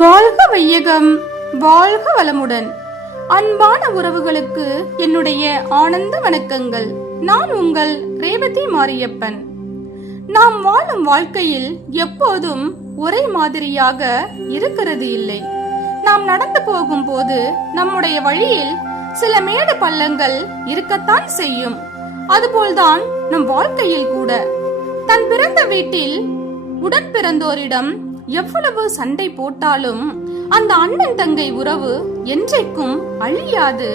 வாழ்க வையகம், வாழ்க வளமுடன். அன்பான உறவுகளுக்கு என்னுடைய ஆனந்த வணக்கங்கள். நான் உங்கள் ரேவதி மாரியப்பன். நாம் வாழும் வாழ்க்கையில் எப்போதும் ஒரே மாதிரியாக இருக்கிறது இல்லை. நாம் நடந்து போகும் போது நம்முடைய வழியில் சில மேடு பள்ளங்கள் இருக்கத்தான் செய்யும். அதுபோல்தான் நம் வாழ்க்கையில் கூட தன் பிறந்த வீட்டில் உடன் பிறந்தோரிடம் எவ்வளவு சண்டை போட்டாலும் அந்த அண்ணன் தங்கை உறவு என்றைக்கும் அழியாது.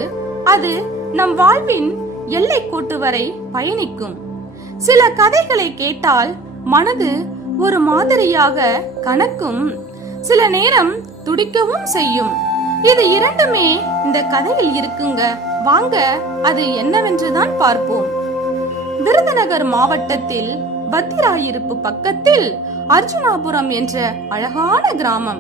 அது நம் வாழ்வின் எல்லை கோட்டு வரை பயணிக்கும். சில கதைகளை கேட்டால் மனது ஒரு மாதிரியாக கணக்கும், சில நேரம் துடிக்கவும் செய்யும். இது இரண்டுமே இந்த கதையில் இருக்குங்க. வாங்க அது என்னவென்றுதான் பார்ப்போம். விருதுநகர் மாவட்டத்தில் பத்திராயிருப்பு பக்கத்தில் அர்ஜுனாபுரம் என்ற அழகான கிராமம்.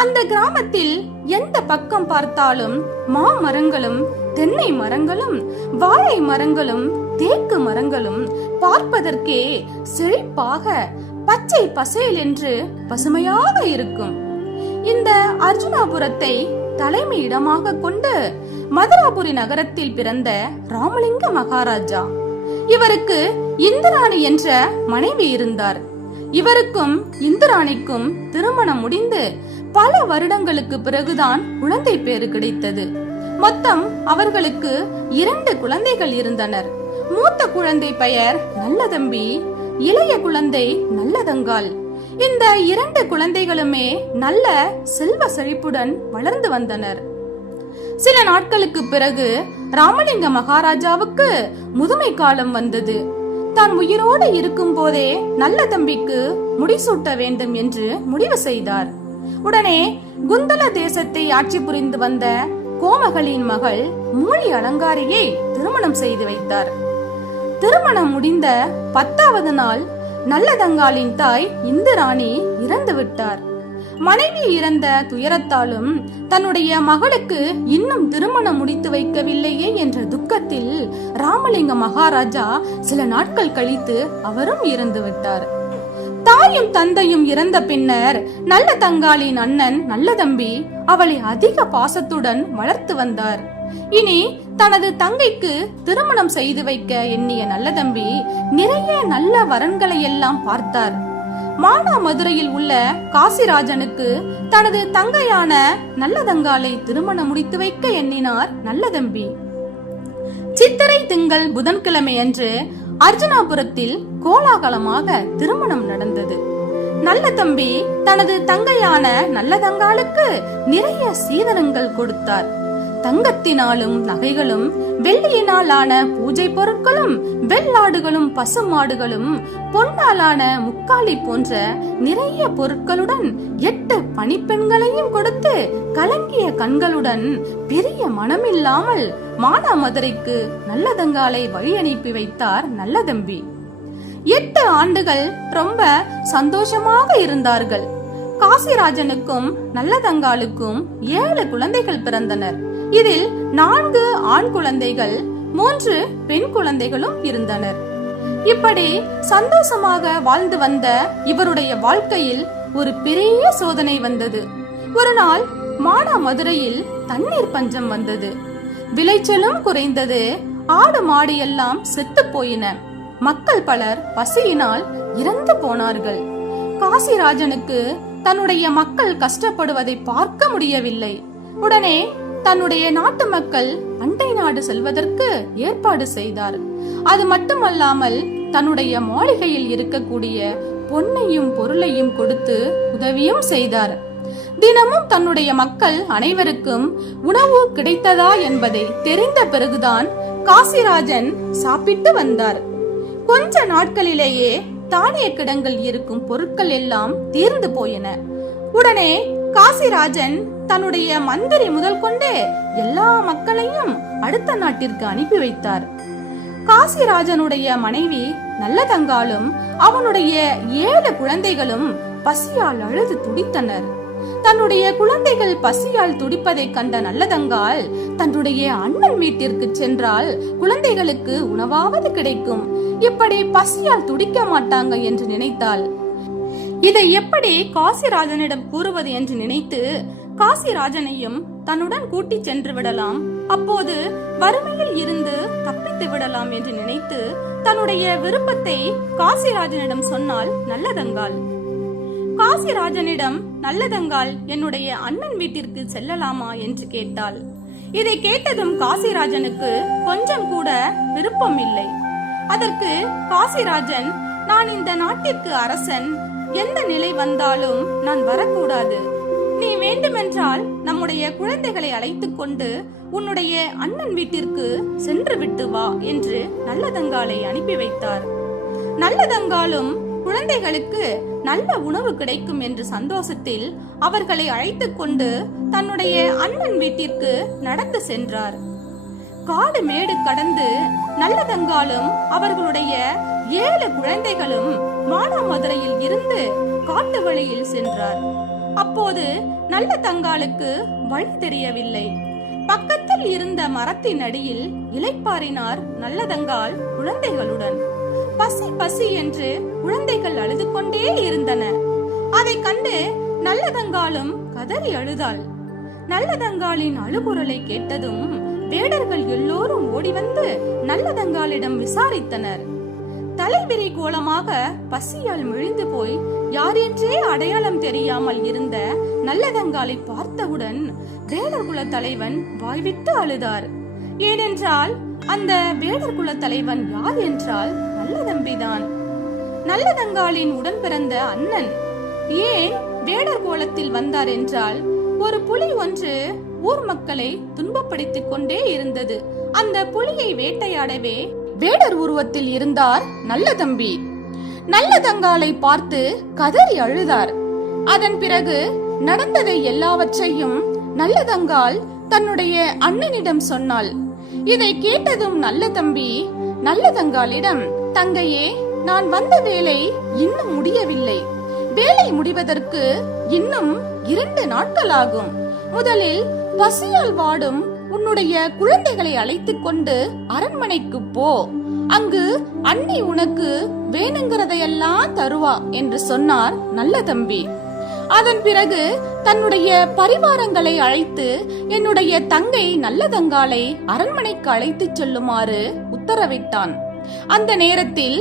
அந்த கிராமத்தில் எந்த பக்கம் பார்த்தாலும் மாமரங்களும் தென்னை மரங்களும் வாழை மரங்களும் தேக்கு மரங்களும் பார்ப்பதற்கே செழிப்பாக பச்சை பசேல் என்று பசுமையாக இருக்கும். இந்த அர்ஜுனாபுரத்தை தலைமையிடமாக கொண்டு மதுராபுரி நகரத்தில் பிறந்த ராமலிங்க மகாராஜா. இவருக்கு இந்திராணி என்ற மனைவி இருந்தார். இவருக்கும் இந்திராணிக்கும் திருமணம் முடிந்து பல வருடங்களுக்கு பிறகுதான் குழந்தை பேறு கிடைத்தது. மொத்தம் அவர்களுக்கு 2 குழந்தைகள் இருந்தனர். மூத்த குழந்தை பெயர் நல்லதம்பி, இளைய குழந்தை நல்லதங்காள். இந்த 2 குழந்தைகளுமே நல்ல செல்வ செழிப்புடன் வளர்ந்து வந்தனர். சில நாட்களுக்கு பிறகு ராமலிங்க மகாராஜாவுக்கு முதுமை காலம் வந்தது. தான் உயிரோடு இருக்கும் போதே நல்ல தம்பிக்கு முடிசூட்ட வேண்டும் என்று முடிவு செய்தார். உடனே குந்தல தேசத்தை ஆட்சி புரிந்து வந்த கோமகளின் மகள் மூலி அலங்காரியை திருமணம் செய்து வைத்தார். திருமணம் முடிந்த 10வது நாள் நல்லதங்காளின் தாய் இந்திராணி இறந்து விட்டார். மனைவி இறந்த துயரத்தாலும் தன்னுடைய மகளுக்கு இன்னும் திருமணம் முடித்து வைக்கவில்லையே என்ற துக்கத்தில் ராமலிங்க மகாராஜா சில நாட்கள் கழித்து அவரும் இறந்து விட்டார். தாயும் தந்தையும் இறந்த பின்னர் நல்லதங்காளின் அண்ணன் நல்லதம்பி அவளை அதிக பாசத்துடன் வளர்த்து வந்தார். இனி தனது தங்கைக்கு திருமணம் செய்து வைக்க எண்ணிய நல்லதம்பி நிறைய நல்ல வரன்களை எல்லாம் பார்த்தார். மானாமதுரையில் உள்ள காசிராஜனுக்கு தனது தங்கையான நல்லதங்காளை திருமணம் முடித்து வைக்க எண்ணினார் நல்லதம்பி. சித்திரை திங்கள் புதன்கிழமை அன்று அர்ஜுனாபுரத்தில் கோலாகலமாக திருமணம் நடந்தது. நல்லதம்பி தனது தங்கையான நல்லதங்காளுக்கு நிறைய சீதனங்கள் கொடுத்தார். தங்கத்தினாலும் நகைகளும் வெள்ளியினால் ஆன பூஜை பொருட்களும் வெள்ளாடுகளும் பசுமாடுகளும் பொன்னாலான முக்காலி போன்ற நிறைய பொருட்களுடன் 8 பணிப்பெண்களையும் கொடுத்து கலங்கிய கண்களுடன் பெரிய மனமில்லாமல் மானாமதுரைக்கு நல்லதங்காளை வழி அனுப்பி வைத்தார் நல்லதம்பி. 8 ஆண்டுகள் ரொம்ப சந்தோஷமாக இருந்தார்கள். காசிராஜனுக்கும் நல்லதங்காளுக்கும் 7 குழந்தைகள் பிறந்தனர். இதில் 4 ஆண் குழந்தைகள் 3 பெண் குழந்தைகளும் இருந்தனர். இப்படி சந்தோஷமாக வாழ்ந்து வந்த இவருடைய வாழ்க்கையில் ஒரு பெரிய சோதனை வந்தது. ஒரு நாள் மானாமதுரையில் தண்ணீர் பஞ்சம் வந்தது. விளைச்சலும் குறைந்தது. ஆடு மாடு எல்லாம் செத்து போயின. மக்கள் பலர் பசியினால் இறந்து போனார்கள். காசிராஜனுக்கு தன்னுடைய மக்கள் கஷ்டப்படுவதை பார்க்க முடியவில்லை. உடனே தன்னுடைய நாட்டு மக்கள் அண்டை நாடு செல்வதற்கு ஏற்பாடு செய்தார். அது மட்டுமல்லாமல் தன்னுடைய மாளிகையில் இருக்கக்கூடிய பொன்னையும் பொருளையும் கொடுத்து உதவியும் செய்தார். தினமும் தன்னுடைய மக்கள் அனைவருக்கும் உணவு கிடைத்ததா என்பதை தெரிந்த பிறகுதான் காசிராஜன் சாப்பிட்டு வந்தார். கொஞ்ச நாட்களிலேயே தானிய கிடங்கில் இருக்கும் பொருட்கள் எல்லாம் தீர்ந்து போயின. உடனே காசிராஜன் தன்னுடைய மந்திரி முதல் கொண்டு எல்லா மக்களையும் அடுத்த நாட்டிற்கு அனுப்பி வைத்தார். காசிராஜனுடைய மனைவி நல்லதங்காளும் அவனுடைய 7 குழந்தைகளும் பசியால் அழுது துடித்தனர். தன்னுடைய குழந்தைகள் பசியால் துடிப்பதை கண்ட நல்லதங்காள் தன்னுடைய அண்ணன் வீட்டிற்கு சென்றால் குழந்தைகளுக்கு உணவாவது கிடைக்கும், இப்படி பசியால் துடிக்க மாட்டாங்க என்று நினைத்தாள். இதை எப்படி காசிராஜனிடம் கூறுவது என்று நினைத்து காசிராஜனையும் தன்னுடன் கூட்டிச் சென்று விடலாம், அப்போது வறுமையில் இருந்து தப்பித்து விடலாம் என்று நினைத்து தன்னுடைய விருப்பத்தை காசிராஜனிடம் சொன்னால் நல்லதங்காள். காசிராஜனிடம் நல்லதங்காள் என்னுடைய அண்ணன் வீட்டிற்கு செல்லலாமா என்று கேட்டாள். இதை கேட்டதும் காசிராஜனுக்கு கொஞ்சம் கூட விருப்பம் இல்லை. அதற்கு காசிராஜன், நான் இந்த நாட்டிற்கு அரசன், எந்த நிலை வந்தாலும் நான் வரக்கூடாது. நீ வேண்டுமென்றால் நம்முடைய குழந்தைகளை அழைத்துக் கொண்டு உன்னுடைய அண்ணன் வீட்டிற்கு சென்று விட்டு வா என்று நல்லதங்காளை அனுப்பி வைத்தார். நல்லதங்காலும் குழந்தைகளுக்கு நல்ல உணவு கிடைக்கும் என்று சந்தோஷத்தில் அவர்களை அழைத்துக் கொண்டு தன்னுடைய அண்ணன் வீட்டிற்கு நடந்து சென்றார். காடு மேடு கடந்து நல்லதங்காலும் அவர்களுடைய 7 குழந்தைகளும் மானாமதுரையில் இருந்து காட்டு வழியில் சென்றார். அப்போது நல்லதங்காளுக்கு வழி தெரியவில்லை. பக்கத்தில் இருந்த மரத்தின் அடியில் இளைப்பாறினார் நல்லதங்காள் குழந்தைகளுடன். பசி பசி என்று குழந்தைகள் அழுது கொண்டே இருந்தன. அதை கண்டு நல்லதங்காலும் கதறி அழுதாள். நல்லதங்காளின் அழுகுரலை கேட்டதும் வேடர்கள் எல்லோரும் ஓடி வந்து நல்லதங்காளிடம் விசாரித்தனர். தலைவிரி கோலமாக பசியால் மிழிந்து போய் யார் என்றே அடையாளம் தெரியாமல் இருந்த நல்லதங்காளை பார்த்தவுடன் வேடர் குல தலைவன் வாய்விட்டு அழுதார். ஏனென்றால் அந்த வேடர் குல தலைவன் யார் என்றால் நல்லதம்பிதான், நல்லதங்காளின் உடன் பிறந்த அண்ணன். ஏன் வேடர் கோலத்தில் வந்தார் என்றால், ஒரு புலி ஒன்று ஊர் மக்களை துன்பப்படுத்திக் கொண்டே இருந்தது. அந்த புலியை வேட்டையாடவே வேடர் உருவத்தில் இருந்தார் நல்லதம்பி. நல்லதங்காளை பார்த்து கதறி அழுதார். அதன் பிறகு நடந்ததை எல்லாவற்றையும் நல்லதங்காள் தன்னுடைய அண்ணனிடம் சொன்னாள். இதை கேட்டதும் நல்லதம்பி நல்லதங்காளிடம், தங்கையே, நான் வந்த வேலை இன்னும் முடியவில்லை. வேலை முடிவதற்கு இன்னும் 2 நாட்கள் ஆகும். முதலில் பசியால் வாடும் உன்னுடைய குழந்தைகளை அழைத்துக் கொண்டு அரண்மனைக்கு போ. அங்கு அண்ணி உனக்கு வேணுங்கிறதையெல்லாம் தருவா என்று சொன்னார் நல்லதம்பி. அதன் பிறகு தன்னுடைய பரிவாரங்களை அழைத்து என்னுடைய தங்கை நல்லதங்காளை அரண்மனைக்கு அழைத்துச் செல்லுமாறு உத்தரவிட்டான். அந்த நேரத்தில்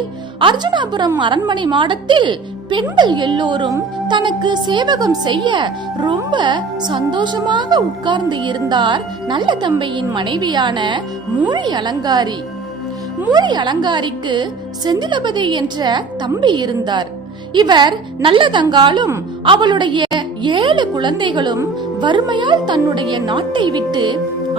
அர்ஜுனாபுரம் அரண்மனை மாடத்தில் பெண்கள் எல்லோரும் தனக்கு சேவகம் செய்ய ரொம்ப சந்தோஷமாக உட்கார்ந்து இருந்தார் நல்லதம்பியின் மனைவியான மூழி அலங்காரி. மூழி அலங்காரிக்கு செந்திலபதி என்ற தம்பி இருந்தார். இவர் நல்லதங்காலும் அவளுடைய 7 குழந்தைகளும் வறுமையால் தன்னுடைய நாட்டை விட்டு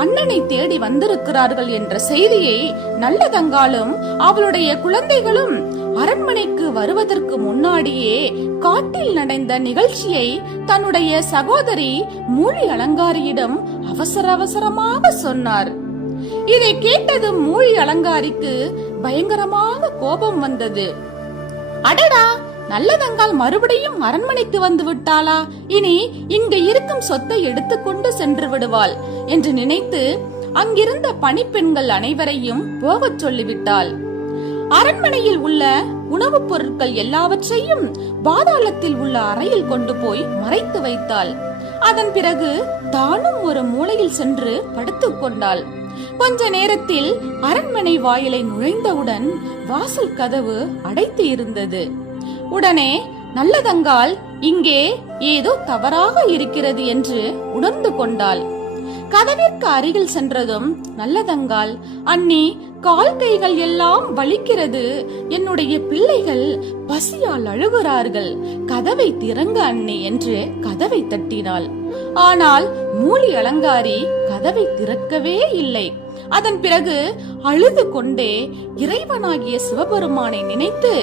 அண்ணனை தேடி வந்திருக்கிறார்கள் என்ற செய்தியை நல்லதங்காலும் அவளுடைய குழந்தைகளும் அரண்மனைக்கு வருவதற்கு முன்னாடியே காட்டில் நடந்த நிகழ்ச்சியை தன்னுடைய சகோதரி மூழி அலங்காரியிடம் அவசர அவசரமாக சொன்னார். இதை கேட்டதும் மூழி அலங்காரிக்கு பயங்கரமாக கோபம் வந்தது. அடடா, நல்லதங்காள் மறுபடியும் அரண்மனைக்கு வந்து விட்டாளா? இனி இங்கு இருக்கும் சொத்தை எடுத்துக்கொண்டு சென்று விடுவாள் என்று நினைத்து அங்கிருந்த பணிப்பெண்கள் அனைவரையும் போகச் சொல்லிவிட்டாள். அரண்மனையில் உள்ள உணவுப் பொருட்கள் எல்லாவற்றையும் பாதாளத்தில் உள்ள அறையில் கொண்டு போய் மறைத்து வைத்தாள். அதன் பிறகு தானும் ஒரு மூலையில் சென்று படுத்துக் கொண்டாள். கொஞ்ச நேரத்தில் அரண்மனை வாயிலை நுழைந்தவுடன் வாசல் கதவு அடைத்து இருந்தது. உடனே நல்லதங்காள் இங்கே ஏதோ தவறாக இருக்கிறது என்று உணர்ந்து கொண்டாள். கதவிற்கு அருகில் சென்றதும் நல்லதங்காள், அண்ணி, கால் கைகள் எல்லாம் வலிக்கிறது, என்னுடைய பிள்ளைகள் பசியால் அழுகிறார்கள், கதவை திறங்க அண்ணி என்று கதவை தட்டினாள். ஆனால் மூழி அலங்காரி கதவை திறக்கவே இல்லை. அதன் பிறகு அழுது கொண்டே இறைவனாகிய சிவபெருமானை நினைத்து,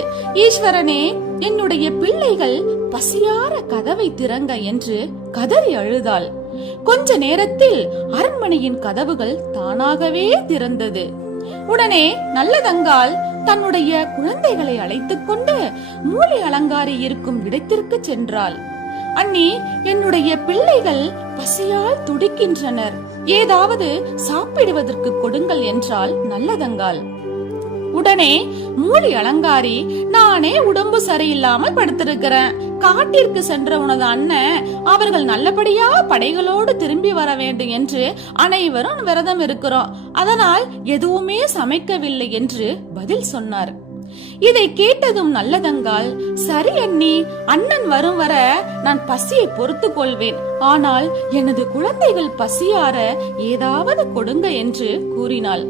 ஈஸ்வரனே, என்னுடைய பிள்ளைகள் பசியார கதவை திறங்க என்று கதறி அழுதாள். கொஞ்ச நேரத்தில் அரண்மனையின் கதவுகள் தானாகவே திறந்தது. உடனே நல்லதங்காள் தன்னுடைய குழந்தைகளை அழைத்துக் கொண்டு மூலி அலங்காரி இருக்கும் இடத்திற்கு சென்றாள். அண்ணி, என்னுடைய பிள்ளைகள் பசியால் துடிக்கின்றனர், ஏதாவது சாப்பிடுவதற்கு கொடுங்கள் என்றாள் நல்லதங்காள். உடனே மூலி அலங்காரி, நானே உடம்பு சரியில்லாமல் படுத்திருக்கிறேன். காட்டிற்கு சென்ற உனது அண்ணன் அவர்கள் நல்லபடியா படைகளோடு திரும்பி வர வேண்டும் என்று அனைவரும் விரதம் இருக்கிறோம். அதனால் எதுவுமே சமைக்கவில்லை என்று பதில் சொன்னார். இதை கேட்டதும் நல்லதங்காள், சரி அண்ணி, அண்ணன் வரும் வர நான் பசியை பொறுத்து கொள்வேன். ஆனால் எனது குழந்தைகள் பசியார ஏதாவது கொடுங்க என்று கூறினாள்.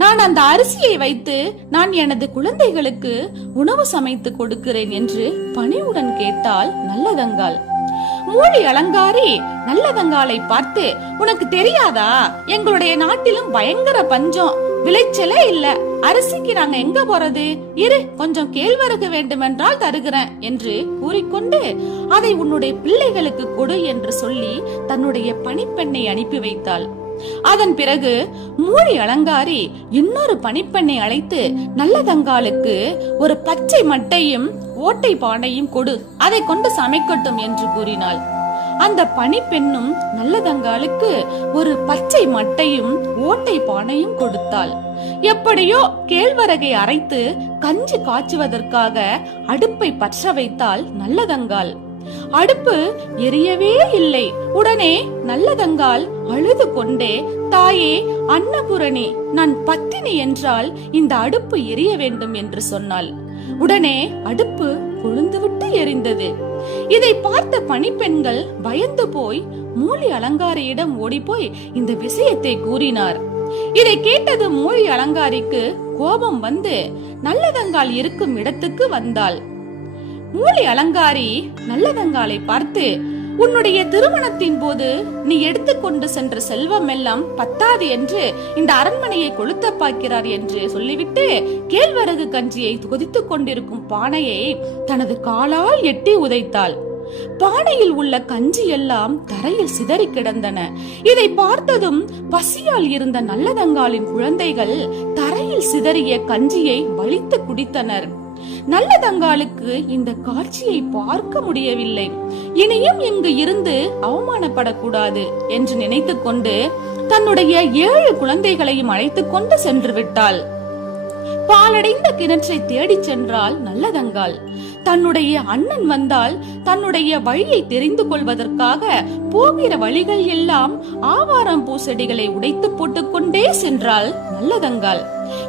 நான் அந்த அரிசியை வைத்து நான் எனது குழந்தைகளுக்கு உணவு சமைத்து கொடுக்கிறேன் என்று பணிவுடன் கேட்டாள் நல்லதங்காள். மூலி அலங்காரி நல்லதங்காளை பார்த்து, உனக்கு தெரியாதா, எங்களுடைய நாட்டிலும் பயங்கர பஞ்சம், விளைச்சலே இல்ல, அரிசிக்கு நாங்க எங்க போறது, இரு கொஞ்சம் கேழ்வரகு வேண்டுமென்றால் தருகிறேன் என்று கூறிக்கொண்டு அதை உன்னுடைய பிள்ளைகளுக்கு கொடு என்று சொல்லி தன்னுடைய பணிப்பெண்ணை அனுப்பி வைத்தாள். அதன் பிறகு மூலி அலங்காரி இன்னொரு பணிப்பெண்ணை அழைத்து, நல்லதங்காளுக்கு ஒரு பச்சை மட்டையும் ஓட்டை பானையும் கொடு, அதை கொண்டு சமைக்கட்டும் என்று கூறினாள். அந்த பணிப்பெண்ணும் நல்லதங்காளுக்கு ஒரு பச்சை மட்டையும் ஓட்டை பானையும் கொடுத்தாள். எப்படியோ கேழ்வரகை அரைத்து கஞ்சி காய்ச்சுவதற்காக அடுப்பை பற்ற வைத்தாள் நல்லதங்காள். அடுப்பு எரியவே இல்லை. உடனே நல்லதங்காள் அழுது கொண்டே, தாயே அன்னபூரணி, நான் பத்தினி என்றால் இந்த அடுப்பு எரிய வேண்டும் என்று சொன்னாள். உடனே அடுப்பு கொழுந்துவிட்டு எரிந்தது. இதை பார்த்த பணிப்பெண்கள் பயந்து போய் மூலி அலங்காரியிடம் ஓடி போய் இந்த விஷயத்தை கூறினார். இதை கேட்டது மூலி அலங்காரிக்கு கோபம் வந்து நல்லதங்காள் இருக்கும் இடத்துக்கு வந்தாள். மூலி அலங்காரி நல்லதங்காளை பார்த்து, உன்னுடைய திருமணத்தின் போது நீ எடுத்துக்கொண்டு சென்ற செல்வம் எல்லாம் பத்தாது என்று இந்த அரண்மனையை கொளுத்த பார்க்கிறார் என்று சொல்லிவிட்டு கேழ்வரகு கஞ்சியை கொதித்துக் கொண்டிருக்கும் பானையை தனது காலால் எட்டி உதைத்தாள். பானையில் உள்ள கஞ்சி எல்லாம் தரையில் சிதறி கிடந்தன. இதை பார்த்ததும் பசியால் இருந்த நல்லதங்காளின் குழந்தைகள் தரையில் சிதறிய கஞ்சியை வலித்து குடித்தனர். நல்லதங்காளுக்கு இந்த காட்சியை பார்க்க முடியவில்லை. இனியும் இங்கு இருந்து அவமானப்படக்கூடாது என்று நினைத்துக் கொண்டு தன்னுடைய 7 குழந்தைகளையும் அழைத்துக் கொண்டு சென்று விட்டாள். பாலடைந்த கிணற்றை தேடி சென்றாள் நல்லதங்காள். தன்னுடைய அண்ணன் வந்தால் தன்னுடைய வழியை தெரிந்து கொள்வதற்காக போகிற வழிகள் எல்லாம் ஆவாரம் பூசெடிகளை உடைத்து போட்டுக்கொண்டே சென்றாள் நல்லதங்காள்.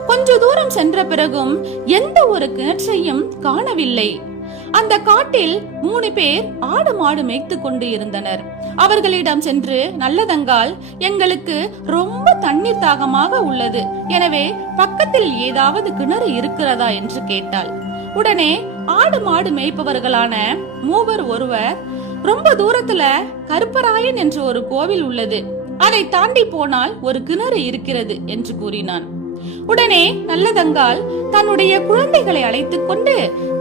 கொஞ்ச தூரம் சென்ற பிறகும் எந்த ஒரு கிணற்றையும் காணவில்லை. அந்த காட்டில் 3 பேர் ஆடு மாடு மேய்த்து கொண்டு இருந்தனர். அவர்களிடம் சென்று, நல்லதங்காள், எங்களுக்கு ரொம்ப தண்ணீர் தாகமாக உள்ளது, எனவே பக்கத்தில் ஏதாவது கிணறு இருக்கிறதா என்று கேட்டாள். உடனே ஆடு மாடு மேய்ப்பவர்களான 3 ஒருவர், ரொம்ப தூரத்துல கருப்பராயன் என்ற ஒரு கோவில் உள்ளது, அதை தாண்டி போனால் ஒரு கிணறு இருக்கிறது என்று கூறினான். உடனே நல்லதங்காள் தன்னுடைய குழந்தைகளை அழைத்துக் கொண்டு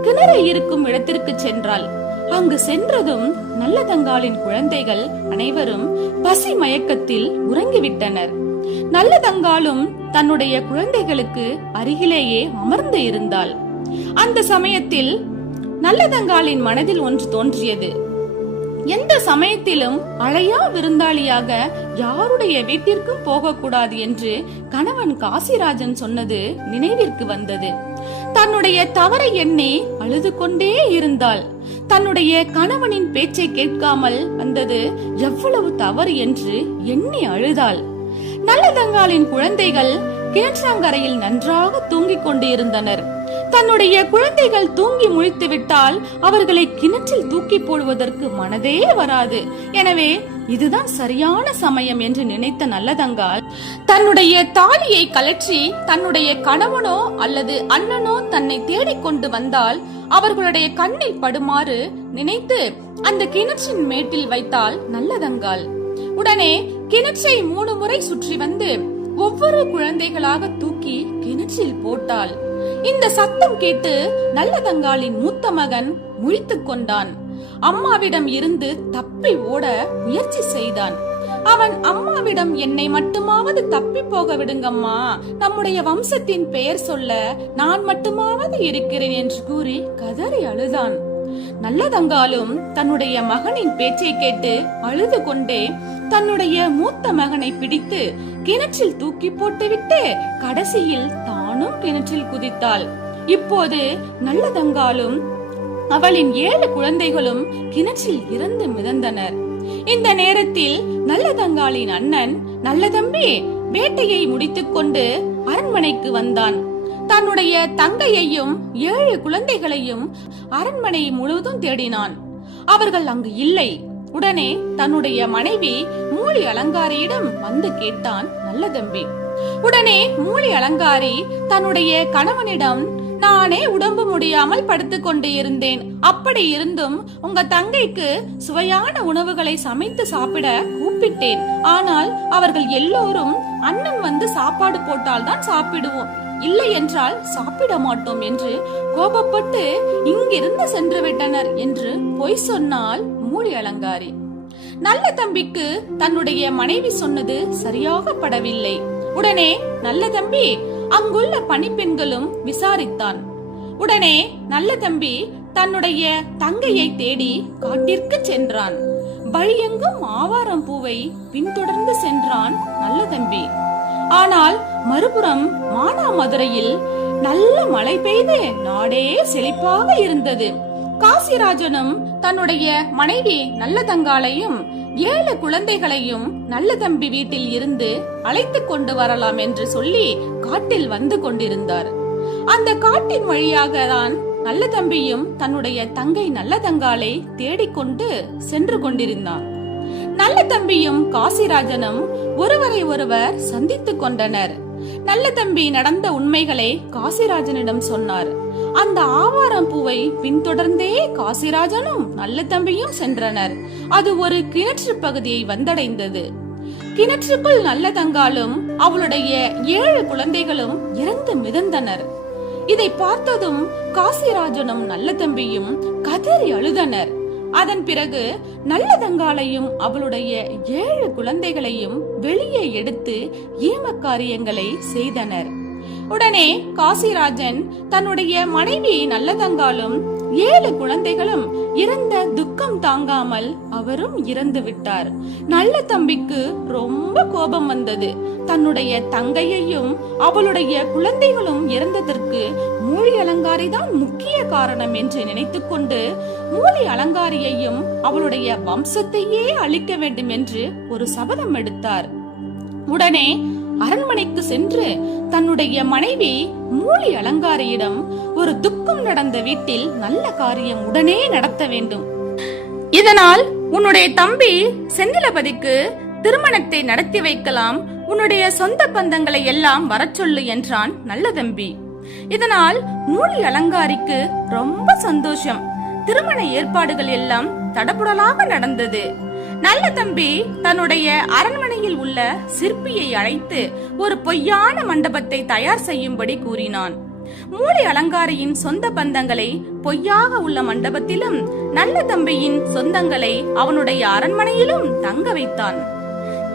கிணறு இருக்கும் இடத்திற்கு சென்றாள். அங்கு சென்றதும் நல்லதங்காளின் குழந்தைகள் அனைவரும் பசி மயக்கத்தில் உறங்கிவிட்டனர். நல்லதங்காளும் தன்னுடைய குழந்தைகளுக்கு அருகிலேயே அமர்ந்து இருந்தாள். அந்த சமயத்தில் நல்லதங்காளின் மனதில் ஒன்று தோன்றியது. எந்த சமயத்திலும் அழையா விருந்தாளியாக யாருடைய வீட்டிற்கும் போகக்கூடாது என்று கணவன் காசிராஜன் சொன்னது நினைவிற்கு வந்தது. தன்னுடைய தவறை எண்ணி அழுது கொண்டே இருந்தாள். தன்னுடைய கணவனின் பேச்சை கேட்காமல் வந்தது எவ்வளவு தவறு என்று எண்ணி அழுதாள். நல்லதங்காளின் குழந்தைகள் கிணற்றங்கரையில் நன்றாக தூங்கிக் கொண்டு இருந்தனர். தன்னுடைய குழந்தைகள் தூங்கி முழித்து விட்டால் அவர்களை கிணற்றில் தூக்கி போடுவதற்கு மனதே வராது. எனவே இதுதான் சரியான சமயம் என்று நினைத்த நல்லதங்காள் தன்னுடைய தாலியை கலற்றி தன்னுடைய கணவனோ அல்லது அண்ணனோ தன்னை தேடிக்கொண்டு வந்தால் அவர்களுடைய கண்ணில் படுமாறு நினைத்து அந்த கிணற்றின் மேட்டில் வைத்தாள் நல்லதங்காள். உடனே கிணற்றை 3 முறை சுற்றி வந்து ஒவ்வொரு குழந்தைகளாக தூக்கி கிணற்றில் போட்டாள். இந்த சத்தம் கேட்டு நல்லதங்காளின் மூத்த மகன் முழித்துக் கொண்டான். அம்மாவிடம் இருந்து தப்பி ஓட முயற்சி செய்தான். அவன் அம்மாவிடம், என்னை மட்டுமாவது தப்பி போக விடுங்கம்மா, நம்முடைய வம்சத்தின் பெயர் சொல்ல நான் மட்டுமாவது இருக்கிறேன் என்று கூறி கதறி அழுதான். நல்லதங்காலும் தன்னுடைய மகனின் பேச்சை கேட்டு அழுது கொண்டே தன்னுடைய மூத்த மகனை பிடித்து கிணற்றில் தூக்கி போட்டுவிட்டு கடைசியில் தான் தானும் கிணற்றில் குதித்தாள். இப்போது நல்லதங்காலும் அவளின் 7 குழந்தைகளும் கிணற்றில் இறந்து மிதந்தனர். இந்த நேரத்தில் நல்லதங்காளின் அண்ணன் நல்லதம்பி வேட்டையை முடித்துக்கொண்டு அரண்மனைக்கு வந்தான். தன்னுடைய தங்கையையும் 7 குழந்தைகளையும் அரண்மனை முழுவதும் தேடினான். அவர்கள் அங்கு இல்லை. உடனே தன்னுடைய மனைவி மூலி அலங்காரியிடம் வந்து கேட்டான் நல்லதம்பி. உடனே மூலி அலங்காரி தன்னுடைய கணவனிடம், நானே உடம்பு முடியாமல் படுத்துக் கொண்டு இருந்தேன். அப்படி இருந்தும் உங்க தங்கைக்கு சுவையான உணவுகளை சமைத்து சாப்பிட கூப்பிட்டேன். ஆனால் அவர்கள் எல்லோரும் அண்ணன் வந்து சாப்பாடு போட்டால் தான் சாப்பிடுவோம், இல்லை என்றால் சாப்பிட மாட்டோம் என்று கோபப்பட்டு இங்கிருந்து சென்று விட்டனர் என்று பொய் சொன்னால் மூலி அலங்காரி. நல்ல தம்பிக்கு தன்னுடைய மனைவி சொன்னது சரியாக படவில்லை. உடனே நல்ல தம்பி அங்குள்ள பணிப்பெண்களும் விசாரித்தான். உடனே நல்ல தம்பி தன்னுடைய தங்கையை தேடி காட்டிற்கு சென்றான். வழியெங்கும் ஆவாரம் பூவை பின்தொடர்ந்து சென்றான் நல்ல தம்பி. ஆனால் மறுபுறம் மானாமதுரையில் நல்ல மழை பெய்து நாடே செழிப்பாக இருந்தது. காசிராஜனும் தன்னுடைய மனைவி நல்லதங்காளையும் 7 குழந்தைகளையும் நல்ல தம்பி வீட்டில் இருந்து அழைத்து கொண்டு வரலாம் என்று சொல்லி காட்டில் வந்து கொண்டிருந்தார். அந்த காட்டின் வழியாக தான் நல்ல தம்பியும் தன்னுடைய தங்கை நல்லதங்காளை தேடிக்கொண்டு சென்று கொண்டிருந்தான். நல்ல தம்பியும் காசிராஜனும் ஒருவரை ஒருவர் சந்தித்துக் கொண்டனர். நல்ல தம்பி நடந்த உண்மைகளை காசிராஜனிடம் சொன்னார். அந்த ஆவாரம் பூவை பின்தொடர்ந்தே காசிராஜனும் நல்ல தம்பியும் சென்றனர். அது ஒரு கிணற்று பகுதியை வந்தடைந்தது. கிணற்றுக்குள் நல்லதங்காலும் அவளுடைய 7 குழந்தைகளும் இறந்து மிதந்தனர். இதை பார்த்ததும் காசிராஜனும் நல்ல தம்பியும் கதறி அழுதனர். அதன் பிறகு நல்லதங்காளையும் அவளுடைய 7 குழந்தைகளையும் வெளியே எடுத்து ஈமக்காரியங்களை செய்தனர். உடனே காசிராஜன் தன்னுடைய மனைவி நல்லதங்காலும் 7 குழந்தைகளும் இறந்த துக்கம் தாங்காமல் அவரும் இறந்து விட்டார். நல்ல தம்பிக்கு ரொம்ப கோபம் வந்தது. தன்னுடைய தங்கையையும் அவளுடைய குழந்தைகளும் இறந்ததற்கு மூலி அலங்காரி தான் முக்கிய காரணம் என்று நினைத்துக் கொண்டு மூலி அலங்காரியையும் அவளுடைய வம்சத்தையே அழிக்க வேண்டும் என்று ஒரு சபதம் எடுத்தார். உடனே அரண்மனைக்கு சென்று தன்னுடைய மனைவி மூலி அலங்காரியிடம், ஒரு துக்கம் நடந்த வீட்டில் நல்ல காரியம் உடனே நடத்த வேண்டும், இதனால் உன்னுடைய தம்பி செந்திலபதிக்கு திருமணத்தை நடத்தி வைக்கலாம், உன்னுடைய சொந்த பந்தங்களை எல்லாம் வரச் சொல்லு என்றான் நல்ல தம்பி. இதனால் மூலி அலங்காரிக்கு ரொம்ப சந்தோஷம். திருமண ஏற்பாடுகள் எல்லாம் தடபுடலாக நடந்தது. நல்ல தம்பி தன்னுடைய அரண்மனையில் உள்ள சிற்பியை அழைத்து ஒரு பொய்யான மண்டபத்தை தயார் செய்யும்படி கூறினான். மூலி அலங்காரியின் சொந்த பந்தங்களை பொய்யாக உள்ள மண்டபத்திலும் நல்ல தம்பியின் சொந்தங்களை அவனுடைய அரண்மனையிலும் தங்க வைத்தான்.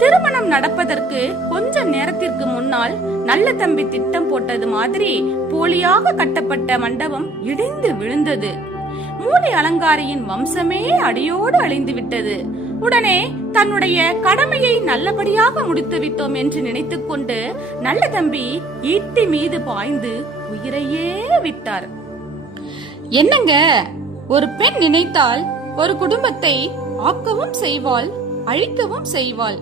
திருமணம் நடப்பதற்கு கொஞ்ச நேரத்திற்கு முன்னால் நல்ல தம்பி திட்டம் போட்டது மாதிரி போலியாக கட்டப்பட்ட மண்டபம் இடிந்து விழுந்தது. மூலி அலங்காரியின் வம்சமே அடியோடு அழிந்து விட்டது. உடனே தன்னுடைய கடமையை நல்லபடியாக முடித்து விட்டோம் என்று நினைத்துக் கொண்டு நல்ல தம்பி ஈட்டி மீது பாய்ந்து உயிரையே விட்டார். என்னங்க, ஒரு பெண் நினைத்தால் ஒரு குடும்பத்தை ஆக்கவும் செய்வாள், அழிக்கவும் செய்வாள்.